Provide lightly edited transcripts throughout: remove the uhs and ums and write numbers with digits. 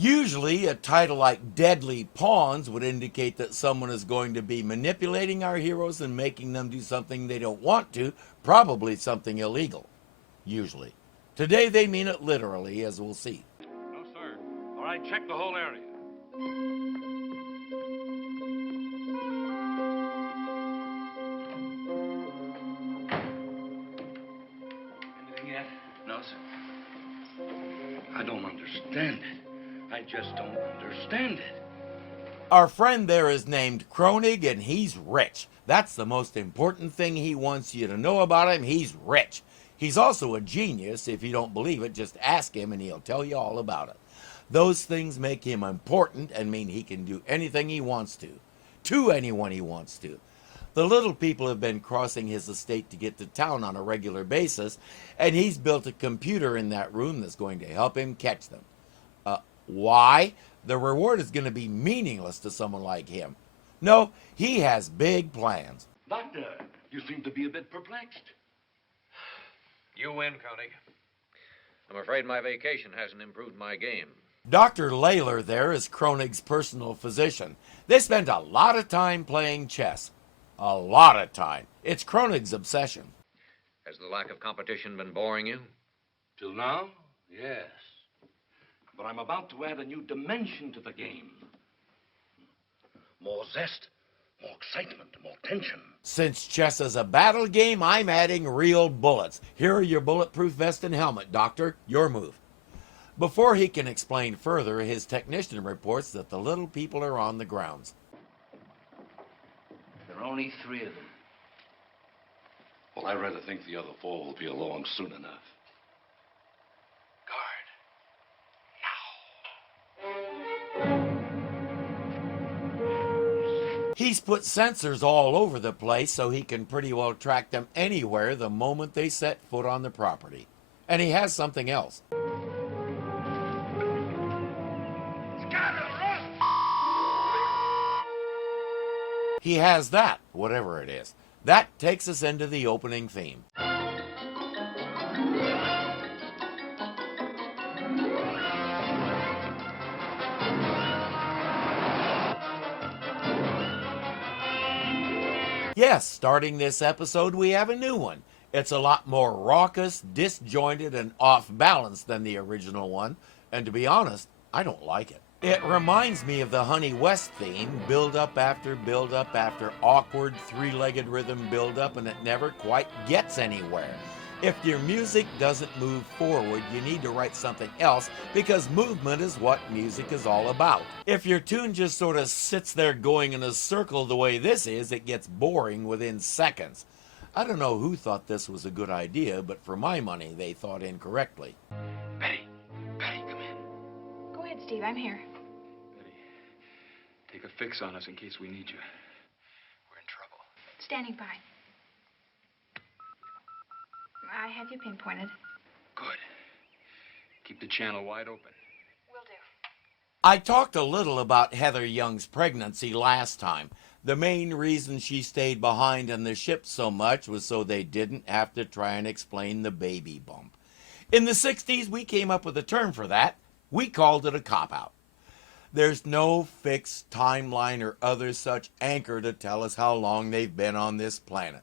Usually, a title like Deadly Pawns would indicate that someone is going to be manipulating our heroes and making them do something they don't want to, probably something illegal. Usually. Today they mean it literally, as we'll see. No, sir. All right, check the whole area. Anything yet? No, sir. I don't understand it. I just don't understand it. Our friend there is named Kronig, and he's rich. That's the most important thing he wants you to know about him. He's rich. He's also a genius. If you don't believe it, just ask him and he'll tell you all about it. Those things make him important and mean he can do anything he wants to anyone he wants to. The little people have been crossing his estate to get to town on a regular basis, and he's built a computer in that room that's going to help him catch them. Why? The reward is going to be meaningless to someone like him. No, he has big plans. Doctor, you seem to be a bit perplexed. You win, Koenig. I'm afraid my vacation hasn't improved my game. Dr. Layler there is Kronig's personal physician. They spend a lot of time playing chess. A lot of time. It's Kronig's obsession. Has the lack of competition been boring you? Till now, yes. But I'm about to add a new dimension to the game. More zest, more excitement, more tension. Since chess is a battle game, I'm adding real bullets. Here are your bulletproof vest and helmet, Doctor. Your move. Before he can explain further, his technician reports that the little people are on the grounds. There are only 3 of them. Well, I rather think the other 4 will be along soon enough. He's put sensors all over the place so he can pretty well track them anywhere the moment they set foot on the property. And he has something else. He has that, whatever it is. That takes us into the opening theme. Yes, starting this episode, we have a new one. It's a lot more raucous, disjointed, and off-balance than the original one, and to be honest, I don't like it. It reminds me of the Honey West theme, build-up after awkward, three-legged rhythm build-up, and it never quite gets anywhere. If your music doesn't move forward, you need to write something else, because movement is what music is all about. If your tune just sort of sits there going in a circle the way this is, it gets boring within seconds. I don't know who thought this was a good idea, but for my money, they thought incorrectly. Betty, come in. Go ahead, Steve. I'm here. Betty, take a fix on us in case we need you. We're in trouble. Standing by. I have you pinpointed. Good. Keep the channel wide open. Will do. I talked a little about Heather Young's pregnancy last time. The main reason she stayed behind on the ship so much was so they didn't have to try and explain the baby bump. In the 60s, we came up with a term for that. We called it a cop-out. There's no fixed timeline or other such anchor to tell us how long they've been on this planet.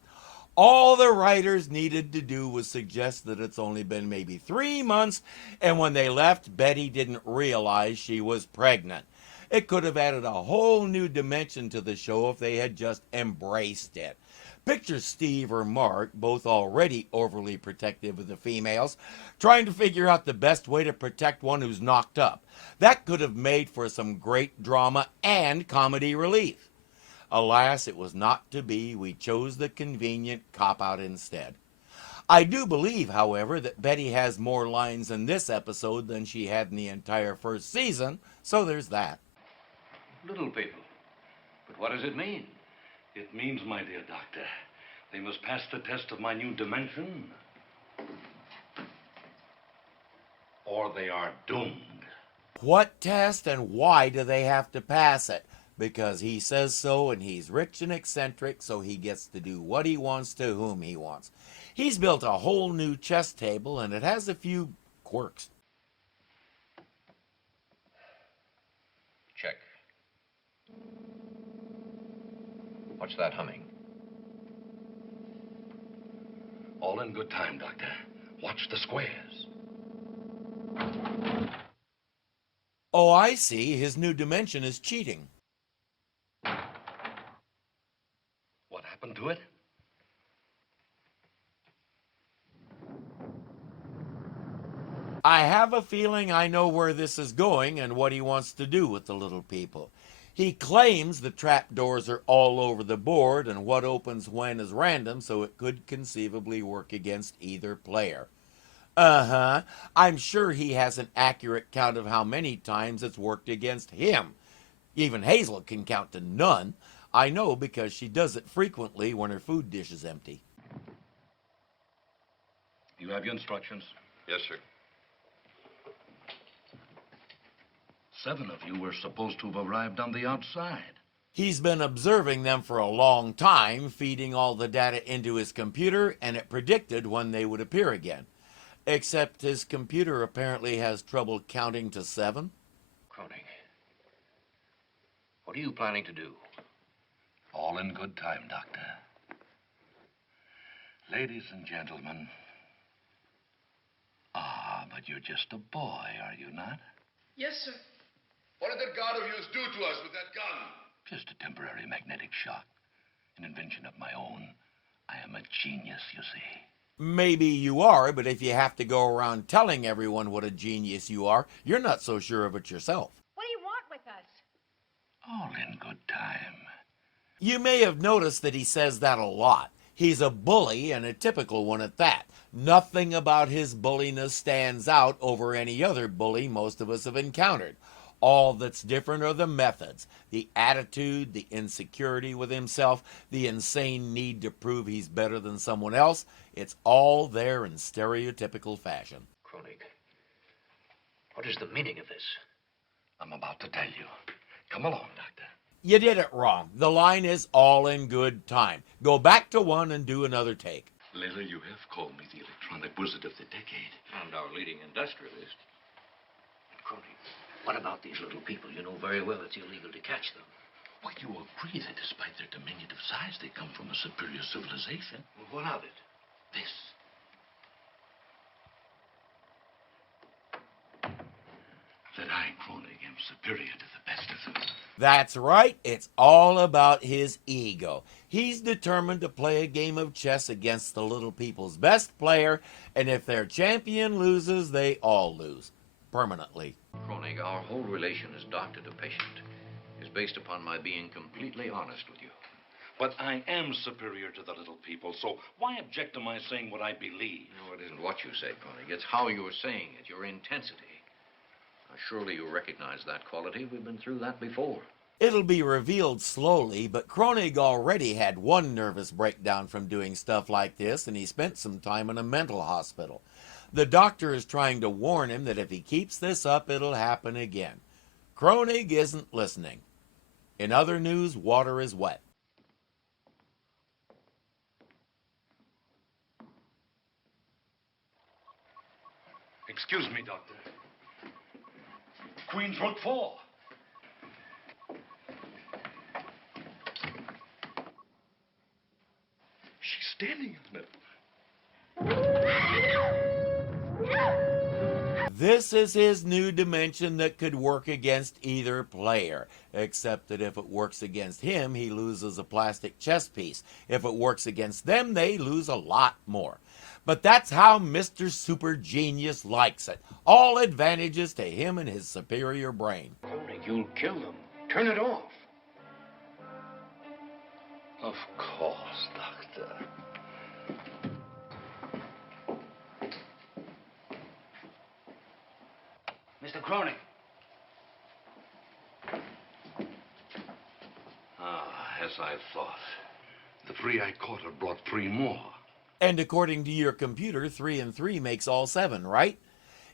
All the writers needed to do was suggest that it's only been maybe 3 months, and when they left, Betty didn't realize she was pregnant. It could have added a whole new dimension to the show if they had just embraced it. Picture Steve or Mark, both already overly protective of the females, trying to figure out the best way to protect one who's knocked up. That could have made for some great drama and comedy relief. Alas, it was not to be. We chose the convenient cop-out instead. I do believe, however, that Betty has more lines in this episode than she had in the entire first season, so there's that. Little people. But what does it mean? It means, my dear doctor, they must pass the test of my new dimension, or they are doomed. What test and why do they have to pass it? Because he says so, and he's rich and eccentric, so he gets to do what he wants to whom he wants. He's built a whole new chess table, and it has a few quirks. What's that humming? All in good time, Doctor. Watch the squares. Oh, I see. His new dimension is cheating. What happened to it? I have a feeling I know where this is going and what he wants to do with the little people. He claims the trapdoors are all over the board and what opens when is random, so it could conceivably work against either player. Uh-huh. I'm sure he has an accurate count of how many times it's worked against him. Even Hazel can count to none. I know because she does it frequently when her food dish is empty. You have your instructions? Yes, sir. 7 of you were supposed to have arrived on the outside. He's been observing them for a long time, feeding all the data into his computer, and it predicted when they would appear again. Except his computer apparently has trouble counting to 7. Kronig, what are you planning to do? All in good time, Doctor. Ladies and gentlemen. But you're just a boy, are you not? Yes, sir. What did that god of yours do to us with that gun? Just a temporary magnetic shock. An invention of my own. I am a genius, you see. Maybe you are, but if you have to go around telling everyone what a genius you are, you're not so sure of it yourself. What do you want with us? All in good time. You may have noticed that he says that a lot. He's a bully, and a typical one at that. Nothing about his bulliness stands out over any other bully most of us have encountered. All that's different are the methods, the attitude, the insecurity with himself, the insane need to prove he's better than someone else. It's all there in stereotypical fashion. Kronig, what is the meaning of this? I'm about to tell you. Come along, Doctor. You did it wrong. The line is all in good time. Go back to one and do another take. Layla, you have called me the electronic wizard of the decade. And our leading industrialist. Kronig, what about these little people? You know very well it's illegal to catch them. Well, you agree that despite their diminutive size, they come from a superior civilization. Well, what of it? This. That I, Kronig, am superior to the best of them. That's right. It's all about his ego. He's determined to play a game of chess against the little people's best player, and if their champion loses, they all lose. Permanently. Kronig, our whole relation as doctor to patient is based upon my being completely honest with you. But I am superior to the little people, so why object to my saying what I believe? No, it isn't what you say, Kronig. It's how you're saying it, your intensity. Now, surely you recognize that quality. We've been through that before. It'll be revealed slowly, but Kronig already had one nervous breakdown from doing stuff like this, and he spent some time in a mental hospital. The doctor is trying to warn him that if he keeps this up, it'll happen again. Kronig isn't listening. In other news, water is wet. Excuse me, Doctor. Queen's Rook 4. She's standing on it. This is his new dimension that could work against either player, except that if it works against him, he loses a plastic chess piece. If it works against them, they lose a lot more. But that's how Mr. Super Genius likes it. All advantages to him and his superior brain. Kronig, you'll kill them. Turn it off. Of course, Doctor. Mr. Kronig. As I thought. The 3 I caught have brought 3 more. And according to your computer, 3 and 3 makes all 7, right?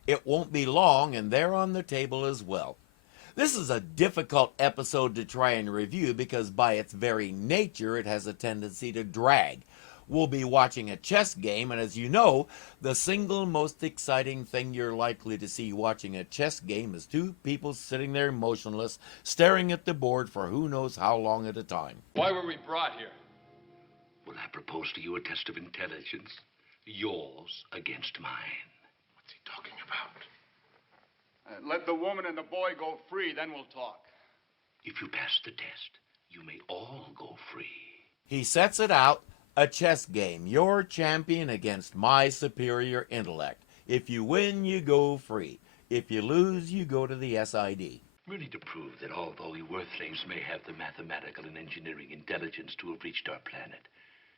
It won't be long, and they're on the table as well. This is a difficult episode to try and review because by its very nature, it has a tendency to drag. we'll be watching a chess game, and as you know, the single most exciting thing you're likely to see watching a chess game is two people sitting there motionless, staring at the board for who knows how long at a time. Why were we brought here? Well, I propose to you a test of intelligence. Yours against mine. What's he talking about? Let the woman and the boy go free, then we'll talk. If you pass the test, you may all go free. He sets it out, a chess game, your champion against my superior intellect. If you win, you go free. If you lose, you go to the SID. Merely to prove that although you Earthlings may have the mathematical and engineering intelligence to have reached our planet,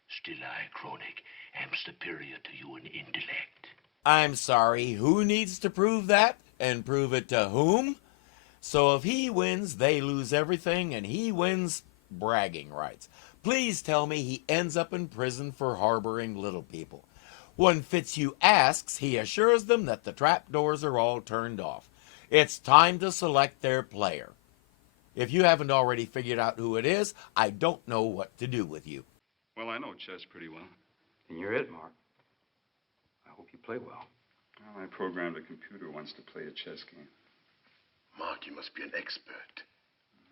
still I, Kronig, am superior to you in intellect. I'm sorry, who needs to prove that? And prove it to whom? So if he wins, they lose everything, and he wins bragging rights. Please tell me he ends up in prison for harboring little people. When Fitzhugh asks, he assures them that the trapdoors are all turned off. It's time to select their player. If you haven't already figured out who it is, I don't know what to do with you. Well, I know chess pretty well. And you're it, Mark. I hope you play well. Well, I programmed a computer once to play a chess game. Mark, you must be an expert.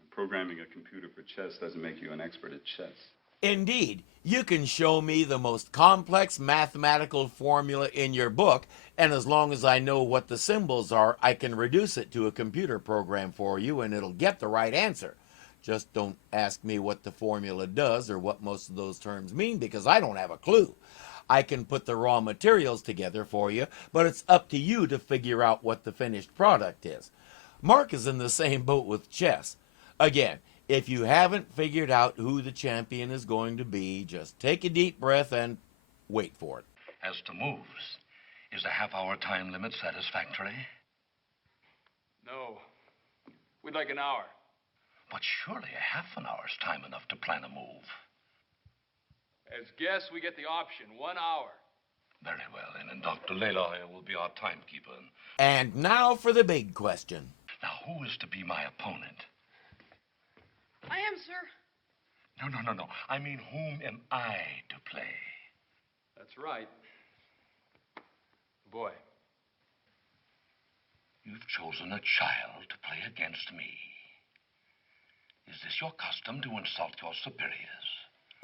Programming a computer for chess doesn't make you an expert at chess. Indeed, you can show me the most complex mathematical formula in your book, and as long as I know what the symbols are, I can reduce it to a computer program for you, and it'll get the right answer. Just don't ask me what the formula does or what most of those terms mean, because I don't have a clue. I can put the raw materials together for you, but it's up to you to figure out what the finished product is. Mark is in the same boat with chess. Again, if you haven't figured out who the champion is going to be, just take a deep breath and wait for it. As to moves, is a half-hour time limit satisfactory? No. We'd like an hour. But surely a half an hour's time enough to plan a move. As guests, we get the option. 1 hour. Very well, then, and Dr. Layla here will be our timekeeper. And now for the big question. Now, who is to be my opponent? I am, sir. No. I mean, whom am I to play? That's right. Boy. You've chosen a child to play against me. Is this your custom to insult your superiors?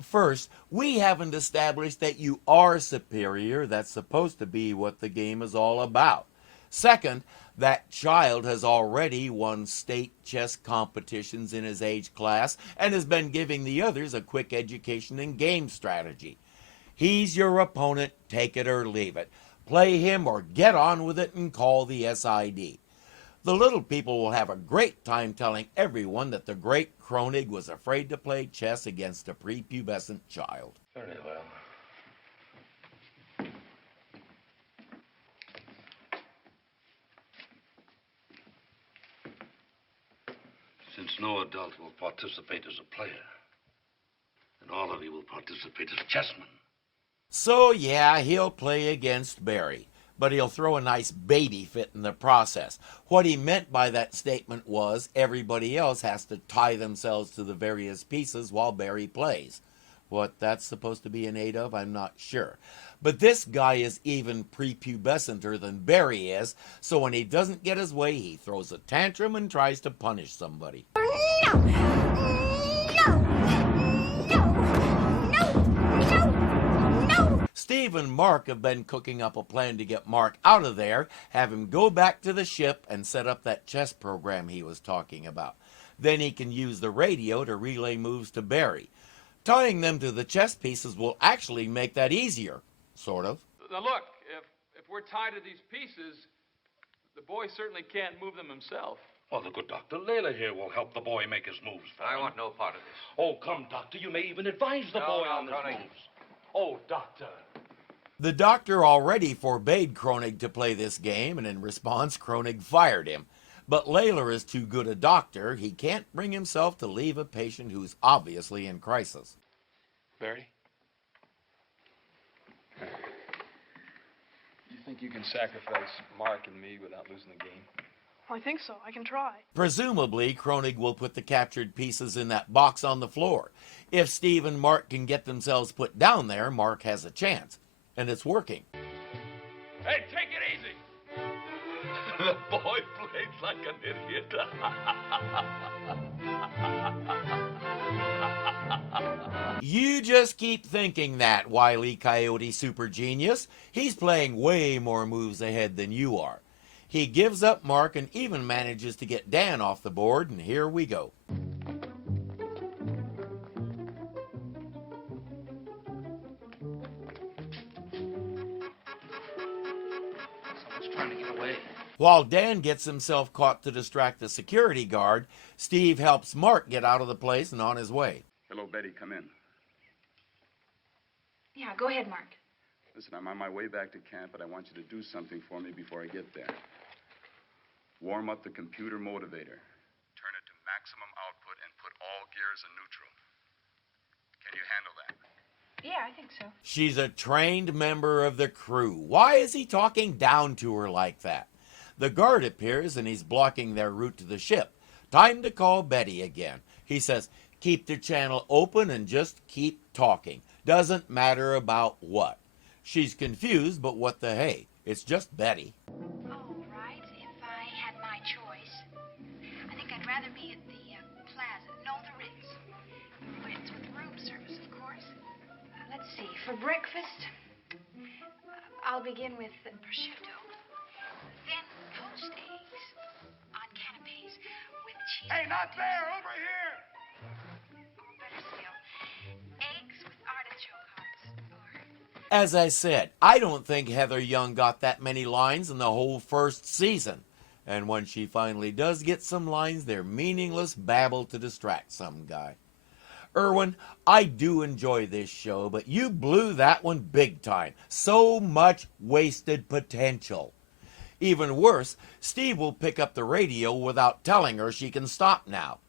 First, we haven't established that you are superior. That's supposed to be what the game is all about. Second, that child has already won state chess competitions in his age class and has been giving the others a quick education in game strategy. He's your opponent, take it or leave it. Play him or get on with it and call the SID. The little people will have a great time telling everyone that the great Kronig was afraid to play chess against a prepubescent child. Very well. Since no adult will participate as a player, then all of you will participate as chessmen. So yeah, he'll play against Barry, but he'll throw a nice baby fit in the process. What he meant by that statement was everybody else has to tie themselves to the various pieces while Barry plays. What that's supposed to be in aid of, I'm not sure. But this guy is even prepubescenter than Barry is, so when he doesn't get his way, he throws a tantrum and tries to punish somebody. Steve and Mark have been cooking up a plan to get Mark out of there, have him go back to the ship and set up that chess program he was talking about. Then he can use the radio to relay moves to Barry. Tying them to the chess pieces will actually make that easier, sort of. Now, look, if we're tied to these pieces, the boy certainly can't move them himself. Well, the good Dr. Layla here will help the boy make his moves for him. I want no part of this. Oh, come, Doctor. You may even advise the boy on his Kronig. moves. Oh, Doctor. The doctor already forbade Kronig to play this game, and in response, Kronig fired him. But Layla is too good a doctor. He can't bring himself to leave a patient who's obviously in crisis. Barry? You think you can sacrifice Mark and me without losing the game? I think so. I can try. Presumably, Kronig will put the captured pieces in that box on the floor. If Steve and Mark can get themselves put down there, Mark has a chance. And it's working. Hey, take it easy. The boy plays like an idiot. You just keep thinking that, Wile E. Coyote super genius. He's playing way more moves ahead than you are. He gives up Mark and even manages to get Dan off the board, and here we go. Someone's trying to get away. While Dan gets himself caught to distract the security guard, Steve helps Mark get out of the place and on his way. Hello, Betty. Come in. Yeah, go ahead, Mark. Listen, I'm on my way back to camp, but I want you to do something for me before I get there. Warm up the computer motivator. Turn it to maximum output and put all gears in neutral. Can you handle that? Yeah, I think so. She's a trained member of the crew. Why is he talking down to her like that? The guard appears and he's blocking their route to the ship. Time to call Betty again. He says, keep the channel open and just keep talking. Doesn't matter about what. She's confused, but what the hey? It's just Betty. All right, if I had my choice, I think I'd rather be at the plaza. No, the Ritz with room service, of course. Let's see, for breakfast, I'll begin with prosciutto, then poached eggs on canapes with cheese. Hey, not there! Over here! Or better still, eggs with artichoke hearts, or... As I said, I don't think Heather Young got that many lines in the whole first season. And when she finally does get some lines, they're meaningless babble to distract some guy. Irwin, I do enjoy this show, but you blew that one big time. So much wasted potential. Even worse, Steve will pick up the radio without telling her she can stop now.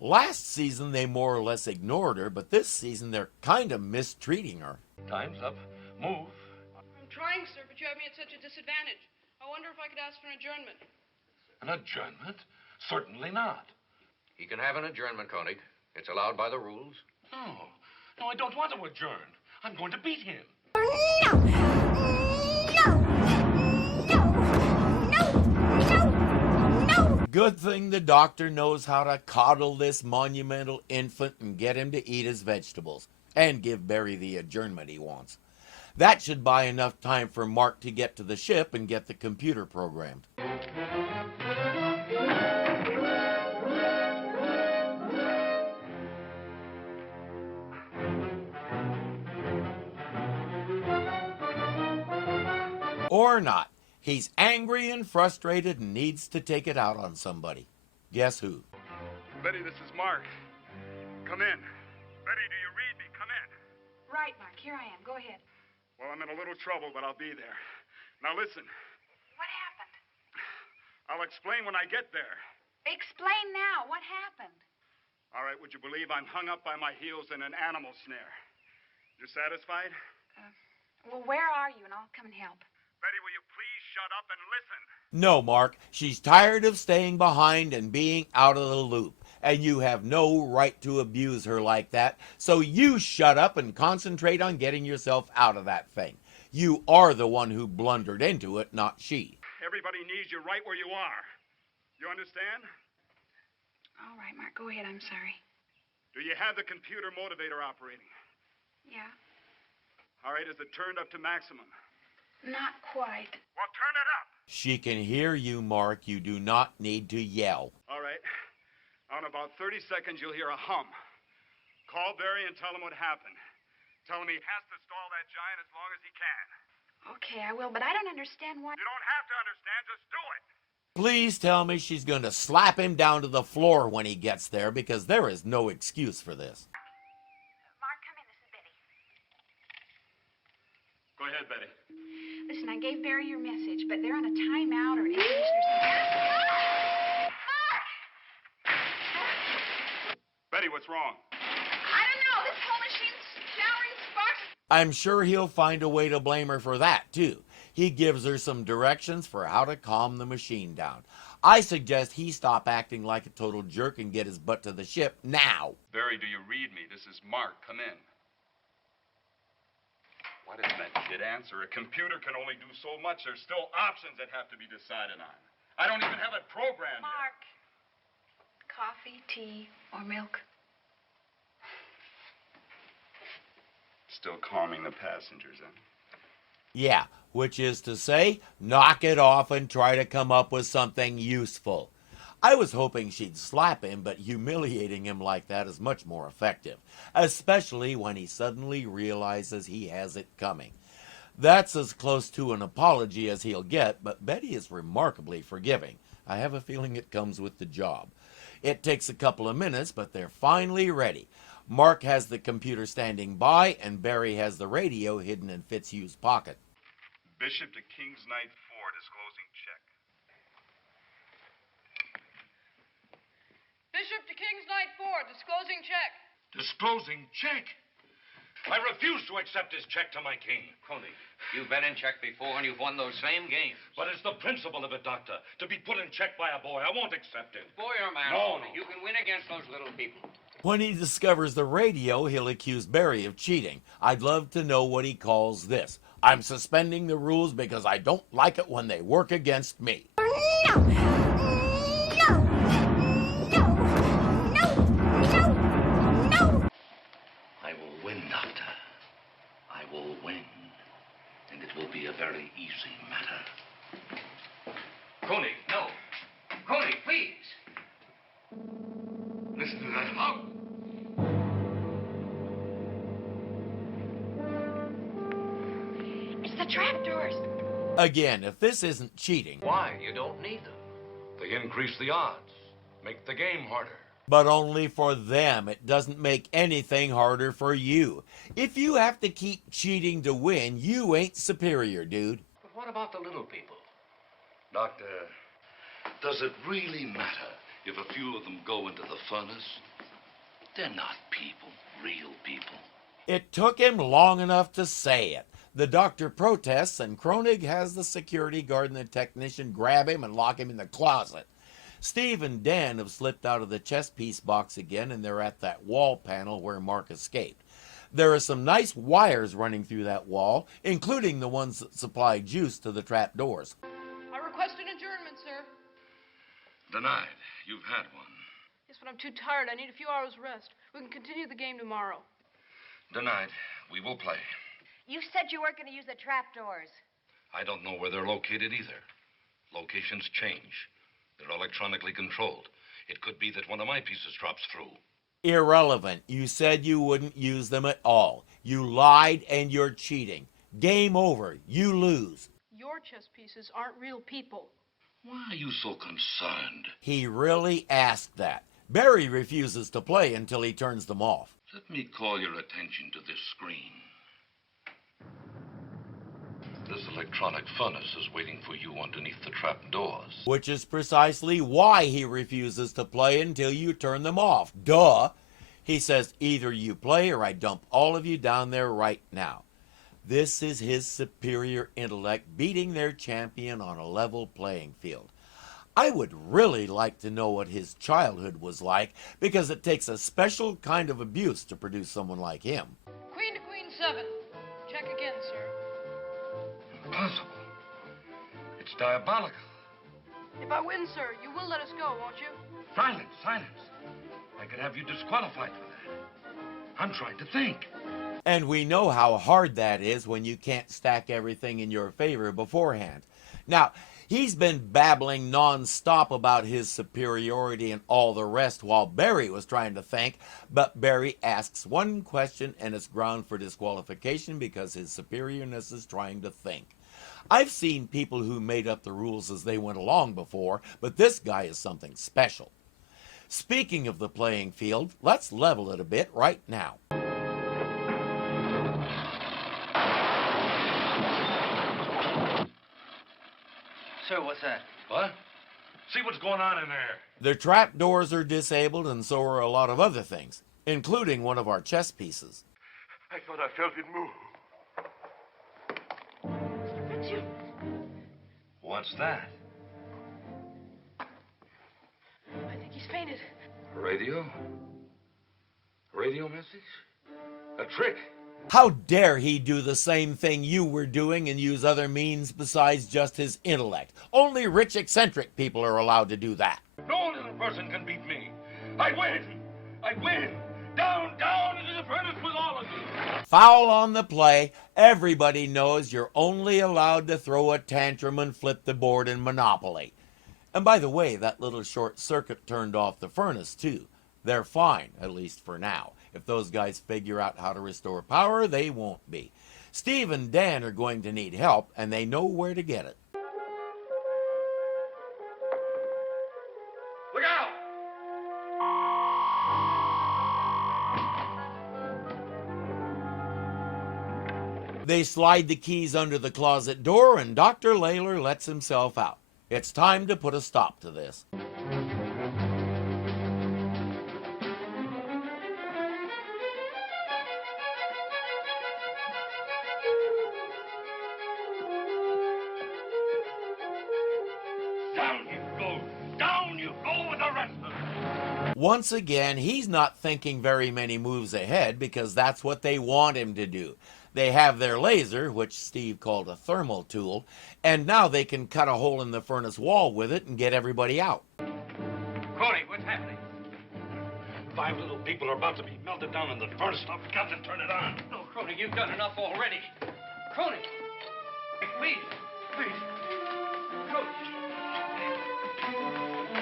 Last season, they more or less ignored her, but this season, they're kind of mistreating her. Time's up. Move. I'm trying, sir, but you have me at such a disadvantage. I wonder if I could ask for an adjournment. An adjournment? Certainly not. He can have an adjournment, Koenig. It's allowed by the rules. No, I don't want to adjourn. I'm going to beat him. Good thing the doctor knows how to coddle this monumental infant and get him to eat his vegetables and give Barry the adjournment he wants. That should buy enough time for Mark to get to the ship and get the computer programmed. Or not. He's angry and frustrated and needs to take it out on somebody. Guess who? Betty, this is Mark. Come in. Betty, do you read me? Come in. Right, Mark, here I am. Go ahead. Well, I'm in a little trouble, but I'll be there. Now listen. What happened? I'll explain when I get there. Explain now. What happened? All right, would you believe I'm hung up by my heels in an animal snare? You satisfied? Well, where are you? And I'll come and help. Betty, will you please shut up and listen? No, Mark. She's tired of staying behind and being out of the loop. And you have no right to abuse her like that. So you shut up and concentrate on getting yourself out of that thing. You are the one who blundered into it, not she. Everybody needs you right where you are. You understand? All right, Mark, go ahead. I'm sorry. Do you have the computer motivator operating? Yeah, All right, is it turned up to maximum? not quite. Well, turn it up. She can hear you, Mark. You do not need to yell. All right. In about 30 seconds, you'll hear a hum. Call Barry and tell him what happened. Tell him he has to stall that giant as long as he can. Okay, I will, but I don't understand why. You don't have to understand, just do it. Please tell me she's going to slap him down to the floor when he gets there, because there is no excuse for this. Mark, come in. This is Betty. Go ahead, Betty. Listen, I gave Barry your message, but they're on a timeout or intermission or something. Betty, what's wrong? I don't know. This whole machine's showering sparks. I'm sure he'll find a way to blame her for that, too. He gives her some directions for how to calm the machine down. I suggest he stop acting like a total jerk and get his butt to the ship now. Barry, do you read me? This is Mark. Come in. What is that kid answer? A computer can only do so much. There's still options that have to be decided on. I don't even have it programmed yet. Mark, coffee, tea, or milk? Still calming the passengers, huh? Yeah, which is to say, knock it off and try to come up with something useful. I was hoping she'd slap him, but humiliating him like that is much more effective, especially when he suddenly realizes he has it coming. That's as close to an apology as he'll get, but Betty is remarkably forgiving. I have a feeling it comes with the job. It takes a couple of minutes, but they're finally ready. Mark has the computer standing by, and Barry has the radio hidden in Fitzhugh's pocket. Bishop to King's Knight 4, disclosing check. Bishop to King's Knight 4, disclosing check. Disclosing check? I refuse to accept his check to my king. Crony, you've been in check before and you've won those same games. But it's the principle of it, Doctor. To be put in check by a boy, I won't accept it. Boy or man, No, Crony, no. you can win against those little people. When he discovers the radio, he'll accuse Barry of cheating. I'd love to know what he calls this. I'm suspending the rules because I don't like it when they work against me. No! No! No! No! No! I will win, Doctor. I will win. And it will be a very easy matter. Crony, no. Crony, please. Listen to that howl. It's the trapdoors. Again, if this isn't cheating, Why? You don't need them. They increase the odds. Make the game harder. but only for them. It doesn't make anything harder for you. If you have to keep cheating to win, you ain't superior, dude. But what about the little people? Doctor, does it really matter if a few of them go into the furnace? They're not people, real people. It took him long enough to say it. The doctor protests, and Kronig has the security guard and the technician grab him and lock him in the closet. Steve and Dan have slipped out of the chess piece box again, and they're at that wall panel where Mark escaped. There are some nice wires running through that wall, including the ones that supply juice to the trap doors. I request an adjournment, sir. Denied. You've had one. Yes, but I'm too tired. I need a few hours rest. We can continue the game tomorrow. Denied. We will play. You said you weren't going to use the trapdoors. I don't know where they're located either. Locations change. They're electronically controlled. It could be that one of my pieces drops through. Irrelevant. You said you wouldn't use them at all. You lied and you're cheating. Game over. You lose. Your chess pieces aren't real people. Why are you so concerned? He really asked that. Barry refuses to play until he turns them off. Let me call your attention to this screen. This electronic furnace is waiting for you underneath the trap doors. Which is precisely why he refuses to play until you turn them off. Duh! He says, either you play or I dump all of you down there right now. This is his superior intellect beating their champion on a level playing field. I would really like to know what his childhood was like, because it takes a special kind of abuse to produce someone like him. Queen to queen 7. Check again, sir. Impossible. It's diabolical. If I win, sir, you will let us go, won't you? Silence, silence. I could have you disqualified for that. I'm trying to think. And we know how hard that is when you can't stack everything in your favor beforehand. Now, he's been babbling non-stop about his superiority and all the rest while Barry was trying to think, but Barry asks one question and it's ground for disqualification because his superiorness is trying to think. I've seen people who made up the rules as they went along before, but this guy is something special. Speaking of the playing field, let's level it a bit right now. Sir, what's that? What? See what's going on in there. The trap doors are disabled, and so are a lot of other things, including one of our chess pieces. I thought I felt it move. Mr. Fitzhugh, What's that? I think he's fainted. Radio? Radio message? A trick? How dare he do the same thing you were doing and use other means besides just his intellect? Only rich, eccentric people are allowed to do that. No little person can beat me. I win. I win. Down, down into the furnace with all of you. Foul on the play. Everybody knows you're only allowed to throw a tantrum and flip the board in Monopoly. And by the way, that little short circuit turned off the furnace too. They're fine, at least for now. If those guys figure out how to restore power, they won't be. Steve and Dan are going to need help, and they know where to get it. Look out! They slide the keys under the closet door, and Dr. Layler lets himself out. It's time to put a stop to this. Down you go! Down you go with the rest of them! Once again, he's not thinking very many moves ahead because that's what they want him to do. They have their laser, which Steve called a thermal tool, and now they can cut a hole in the furnace wall with it and get everybody out. Crony, what's happening? 5 little people are about to be melted down in the furnace. I've got to turn it on. No, Crony, you've done enough already. Crony! Please, please. Crony.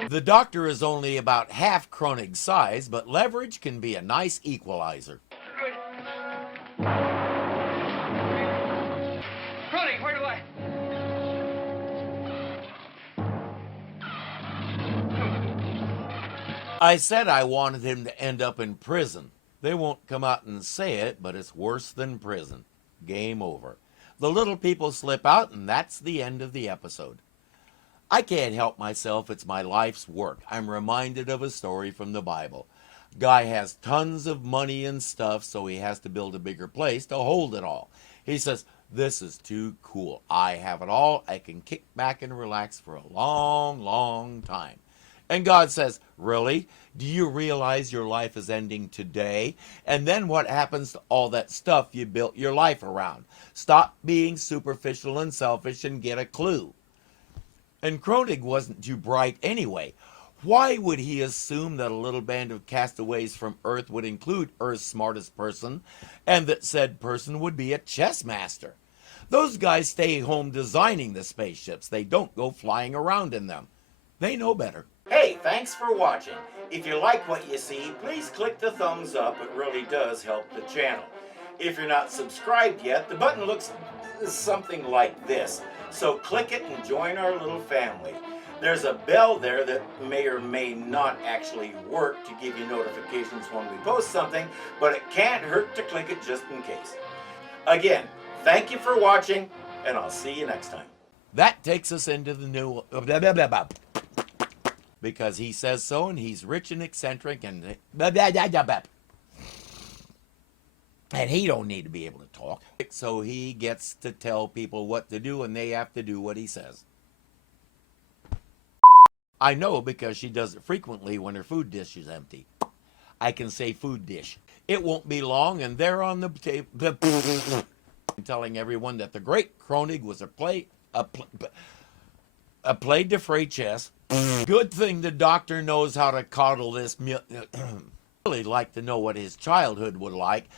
The doctor is only about half Kronig's size, but leverage can be a nice equalizer. Crony, where do I... I said I wanted him to end up in prison. They won't come out and say it, but it's worse than prison. Game over. The little people slip out, and that's the end of the episode. I can't help myself. It's my life's work. I'm reminded of a story from the Bible. Guy has tons of money and stuff, so he has to build a bigger place to hold it all. He says, "This is too cool. I have it all. I can kick back and relax for a long, long time." And God says, "Really? Do you realize your life is ending today? And then what happens to all that stuff you built your life around? Stop being superficial and selfish and get a clue." And Kronig wasn't too bright anyway. Why would he assume that a little band of castaways from Earth would include Earth's smartest person, and that said person would be a chess master? Those guys stay home designing the spaceships. They don't go flying around in them. They know better. Hey, thanks for watching. If you like what you see, please click the thumbs up. It really does help the channel. If you're not subscribed yet, the button looks something like this. So click it and join our little family. There's a bell there that may or may not actually work to give you notifications when we post something, but it can't hurt to click it just in case. Again, thank you for watching, and I'll see you next time. That takes us into the new... because he says so, and he's rich and eccentric, and... and he don't need to be able to talk. So he gets to tell people what to do, and they have to do what he says. I know because she does it frequently when her food dish is empty. I can say food dish. It won't be long, and they're on the table telling everyone that the great Kronig was played defray chess. Good thing the doctor knows how to coddle this. Really like to know what his childhood would like.